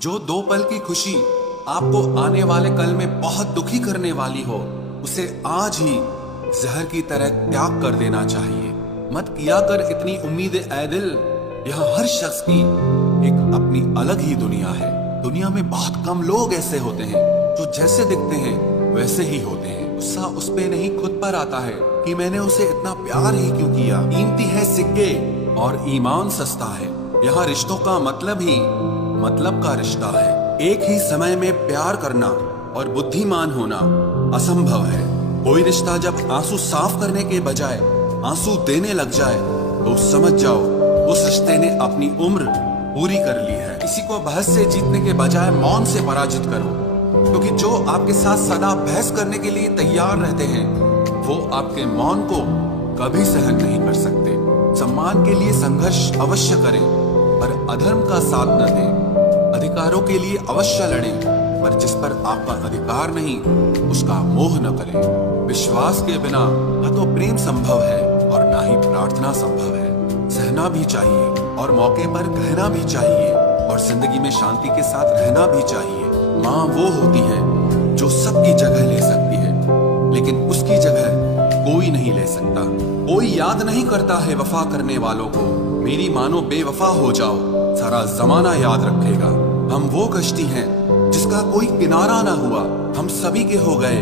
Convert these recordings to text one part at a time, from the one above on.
जो 2 पल की खुशी आपको आने वाले कल में बहुत दुखी करने वाली हो, उसे आज ही जहर की तरह त्याग कर देना चाहिए। मत किया कर इतनी उम्मीद ए दिल, यहाँ हर शख्स की एक अपनी अलग ही दुनिया है। दुनिया में बहुत कम लोग ऐसे होते हैं जो जैसे दिखते हैं वैसे ही होते हैं। गुस्सा उस पे नहीं खुद पर आता है कि मैंने उसे इतना प्यार ही क्यों किया। कीमती है सिक्के और ईमान सस्ता है। यहाँ रिश्तों का मतलब ही मतलब का रिश्ता है। एक ही समय में प्यार करना और बुद्धिमान होना असंभव है। कोई रिश्ता जब आंसू साफ करने के बजाय आंसू देने लग जाए तो समझ जाओ उस रिश्ते ने अपनी उम्र पूरी कर ली है। किसी को बहस से जीतने के बजाय मौन से पराजित करो, क्योंकि जो आपके साथ सदा बहस करने के लिए तैयार रहते हैं वो आपके मौन को कभी सहन नहीं कर सकते। सम्मान के लिए संघर्ष अवश्य करें पर अधर्म का साथ न दें। अधिकारों के लिए अवश्य लड़ें पर जिस पर आपका अधिकार नहीं उसका मोह न करें। विश्वास के बिना न तो प्रेम संभव है और ना ही प्रार्थना संभव है। सहना भी चाहिए और मौके पर कहना भी चाहिए और जिंदगी में शांति के साथ रहना भी चाहिए। माँ वो होती है जो सबकी जगह ले सकती है, लेकिन उसकी जगह कोई नहीं ले सकता। कोई याद नहीं करता है वफा करने वालों को। मेरी मानो बेवफा हो जाओ, सारा जमाना याद रखेगा। हम वो कश्ती हैं जिसका कोई किनारा ना हुआ। हम सभी के हो गए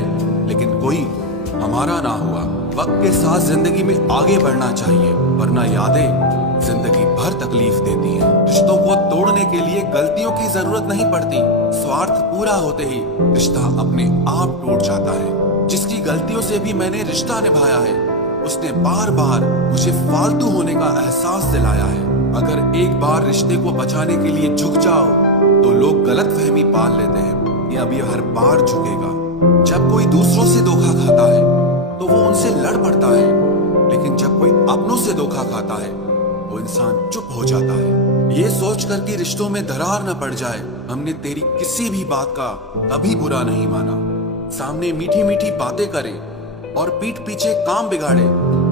लेकिन कोई हमारा ना हुआ। वक्त के साथ जिंदगी में आगे बढ़ना चाहिए, वरना यादें जिंदगी भर तकलीफ देती हैं। रिश्तों को तोड़ने के लिए गलतियों की जरूरत नहीं पड़ती। स्वार्थ पूरा होते ही रिश्ता अपने आप टूट जाता है। जिसकी गलतियों से भी मैंने रिश्ता निभाया है उसने बार बार मुझे फालतू होने का एहसास दिलाया है। अगर एक बार रिश्ते को बचाने के लिए झुक जाओ तो लोग गलत फहमी पाल लेते हैं कि अब ये हर बार झुकेगा। जब कोई दूसरों से धोखा खाता है तो वो उनसे लड़ पड़ता है, लेकिन जब कोई अपनों से धोखा खाता है वो इंसान चुप हो जाता है। ये सोचकर कि रिश्तों में दरार न पड़ जाए, हमने तेरी किसी भी बात का कभी बुरा नहीं माना। सामने मीठी मीठी बातें करें और पीठ पीछे काम बिगाड़े,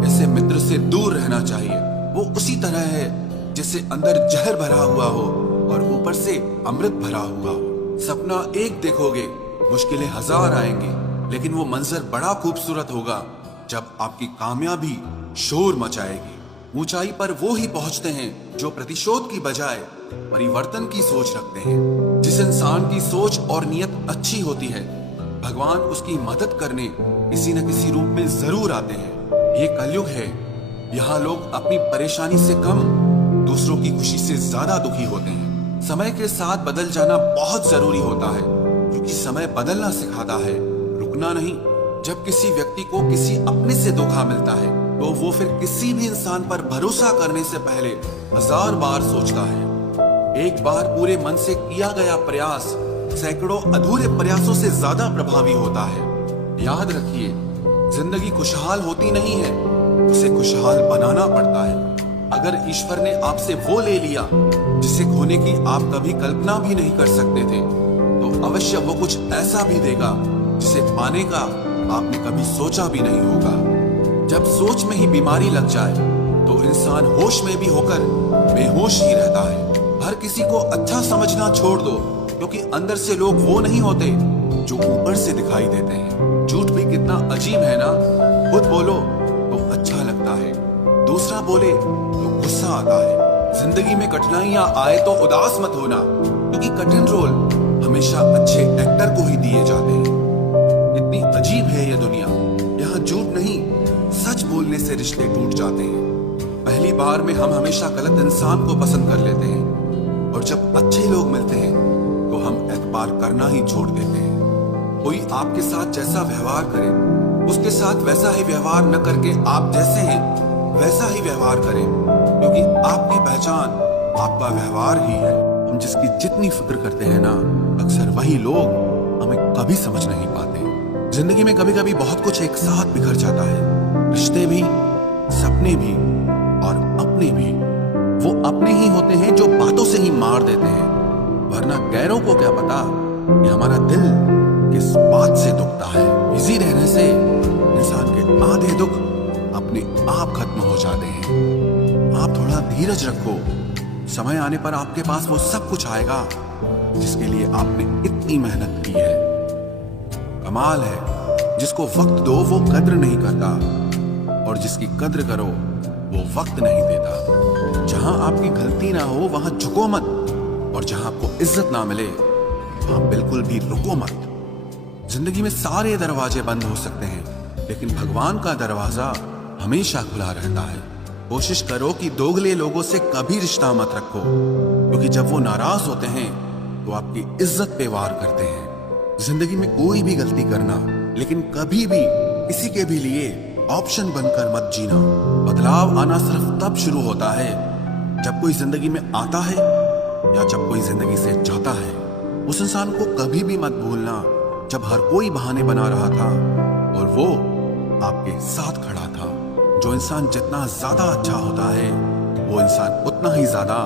ऐसे मित्र से दूर रहना चाहिए। वो उसी तरह है जैसे अंदर जहर भरा हुआ हो और ऊपर से अमृत भरा हुआ हो। सपना एक देखोगे, मुश्किलें 1000 आएंगी, लेकिन वो मंजर बड़ा खूबसूरत होगा जब आपकी कामयाबी शोर मचाएगी। ऊंचाई पर वो ही पहुंचते हैं जो प्रतिशोध की बजाय परिवर्तन की सोच रखते हैं। जिस इंसान की सोच और नियत अच्छी होती है, भगवान उसकी मदद करने किसी न किसी रूप में जरूर आते हैं। ये कलयुग है, यहाँ लोग अपनी परेशानी से कम दूसरों की खुशी से ज्यादा दुखी होते हैं। समय के साथ बदल जाना बहुत जरूरी होता है, क्योंकि समय बदलना सिखाता है, रुकना नहीं। जब किसी व्यक्ति को किसी अपने से धोखा मिलता है तो वो फिर किसी भी इंसान पर भरोसा करने से पहले 1000 बार सोचता है। एक बार पूरे मन से किया गया प्रयास सैकड़ों अधूरे प्रयासों से ज्यादा प्रभावी होता है। याद रखिए, जिंदगी खुशहाल होती नहीं है, उसे खुशहाल बनाना पड़ता है। अगर ईश्वर ने आपसे वो ले लिया जिसे खोने की आप कभी कल्पना भी नहीं कर सकते थे, तो अवश्य वो कुछ ऐसा भी देगा जिसे पाने का आपने कभी सोचा भी नहीं होगा। जब सोच में ही बीमारी लग जाए तो इंसान होश में भी होकर बेहोश ही रहता है। हर किसी को अच्छा समझना छोड़ दो, क्योंकि अंदर से लोग वो नहीं होते जो ऊपर से दिखाई देते हैं। झूठ भी कितना अजीब है ना। खुद बोलो तो अच्छा लगता है, दूसरा बोले तो गुस्सा आता है। जिंदगी में कठिनाइयां आए तो उदास मत होना, क्योंकि कठिन रोल हमेशा अच्छे एक्टर को ही दिए जाते हैं। इतनी अजीब है ये दुनिया, यहाँ झूठ नहीं सच बोलने से रिश्ते टूट जाते हैं। पहली बार में हम हमेशा गलत इंसान को पसंद कर लेते हैं, और जब अच्छे लोग मिलते हैं तो हम एतबार करना ही छोड़ देते हैं। कोई आपके साथ जैसा व्यवहार करे, उसके साथ वैसा ही व्यवहार न करके आप जैसे हैं वैसा ही व्यवहार करें, क्योंकि आपकी पहचान आपका व्यवहार ही है। हम जिसकी जितनी फिक्र करते हैं ना, अक्सर वही लोग हमें कभी समझ नहीं पाते। जिंदगी में कभी कभी बहुत कुछ एक साथ बिखर जाता है, रिश्ते भी, सपने भी और अपने भी। वो अपने ही होते हैं जो बातों से ही मार देते हैं, वरना गैरों को क्या पता कि हमारा दिल किस बात से दुखता है। बिजी रहने से इंसान के आधे दुख अपने आप खत्म हो जाते हैं। आप थोड़ा धीरज रखो, समय आने पर आपके पास वो सब कुछ आएगा जिसके लिए आपने इतनी मेहनत की है। कमाल है, जिसको वक्त दो वो कद्र नहीं करता, और जिसकी कद्र करो वो वक्त नहीं देता। जहां आपकी गलती ना हो वहां झुको मत, और जहां आपको इज्जत ना मिले वहां बिल्कुल भी रुको मत। जिंदगी में सारे दरवाजे बंद हो सकते हैं, लेकिन भगवान का दरवाजा हमेशा खुला रहता है। कोशिश करो कि दोगले लोगों से कभी रिश्ता मत रखो, क्योंकि जब वो नाराज होते हैं तो आपकी इज्जत पे वार करते हैं। जिंदगी में कोई भी गलती करना, लेकिन कभी भी किसी के भी लिए ऑप्शन बनकर मत जीना। बदलाव आना सिर्फ तब शुरू होता है जब कोई जिंदगी में आता है या जब कोई जिंदगी से जाता है। उस इंसान को कभी भी मत भूलना जब हर कोई बहाने बना रहा था और वो आपके साथ खड़ा था। जो इंसान जितना ज्यादा अच्छा होता है वो इंसान उतना ही ज्यादा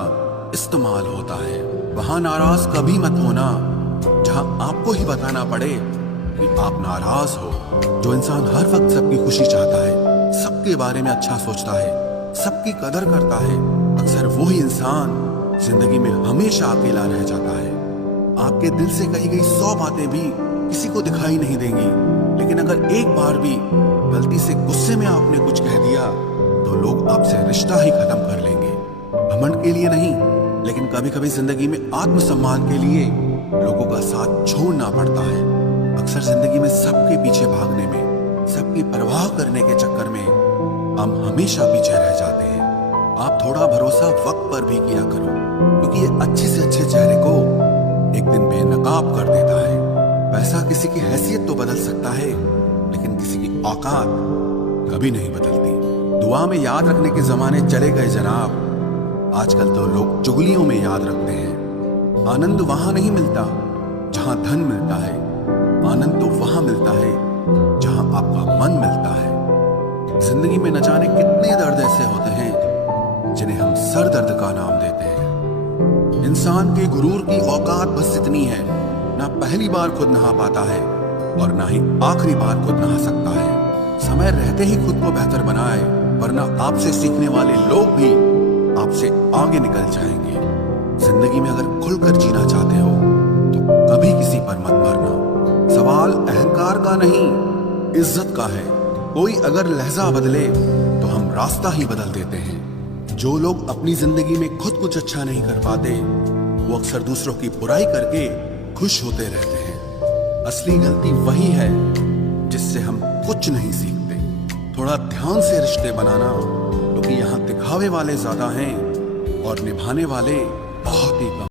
इस्तेमाल होता है। वहां नाराज कभी मत होना जहां आपको ही बताना पड़े कि आप नाराज हो। जो इंसान हर वक्त सबकी खुशी चाहता है, सबके बारे में अच्छा सोचता है, सबकी कदर करता है, अक्सर वही इंसान जिंदगी में हमेशा अकेला रह जाता है। आपके दिल से कही गई 100 बातें भी किसी को दिखाई नहीं देंगी, लेकिन अगर एक बार भी गलती से गुस्से में आपने कुछ कह दिया तो लोग आपसे रिश्ता ही खत्म कर लेंगे। घमंड के लिए नहीं, लेकिन कभी कभी जिंदगी में आत्मसम्मान के लिए लोगों का साथ छोड़ना पड़ता है। अक्सर जिंदगी में सबके पीछे भागने में, सबकी परवाह करने के चक्कर में हम हमेशा पीछे रह जाते हैं। आप थोड़ा भरोसा वक्त पर भी किया करो, क्योंकि ये अच्छे से अच्छे चेहरे को एक दिन बेनकाब कर देता है। पैसा किसी की हैसियत तो बदल सकता है, लेकिन किसी की औकात कभी नहीं बदलती। दुआ में याद रखने के जमाने चले गए जनाब, आजकल तो लोग चुगलियों में याद रखते हैं। आनंद वहां नहीं मिलता जहां धन मिलता है, आनंद तो वहां मिलता है जहां आपका मन मिलता है। जिंदगी में न जाने कितने दर्द ऐसे होते हैं जिन्हें हम सर दर्द का नाम देते हैं। इंसान के गुरूर की औकात बस इतनी है, ना पहली बार खुद नहा पाता है और ना ही आखिरी बार खुद नहा सकता है। समय रहते ही खुद को बेहतर बनाए, वरना आपसे सीखने वाले लोग भी आपसे आगे निकल जाएंगे। जिंदगी में अगर खुलकर जीना चाहते हो तो कभी किसी पर मत मरना। सवाल अहंकार का नहीं, इज्जत का है। कोई अगर लहजा बदले तो हम रास्ता ही बदल देते हैं। जो लोग अपनी जिंदगी में खुद कुछ अच्छा नहीं कर पाते, वो अक्सर दूसरों की बुराई करके खुश होते रहते हैं। असली गलती वही है जिससे हम कुछ नहीं सीखते। थोड़ा ध्यान से रिश्ते बनाना, क्योंकि यहाँ दिखावे वाले ज्यादा हैं और निभाने वाले बहुत ही कम।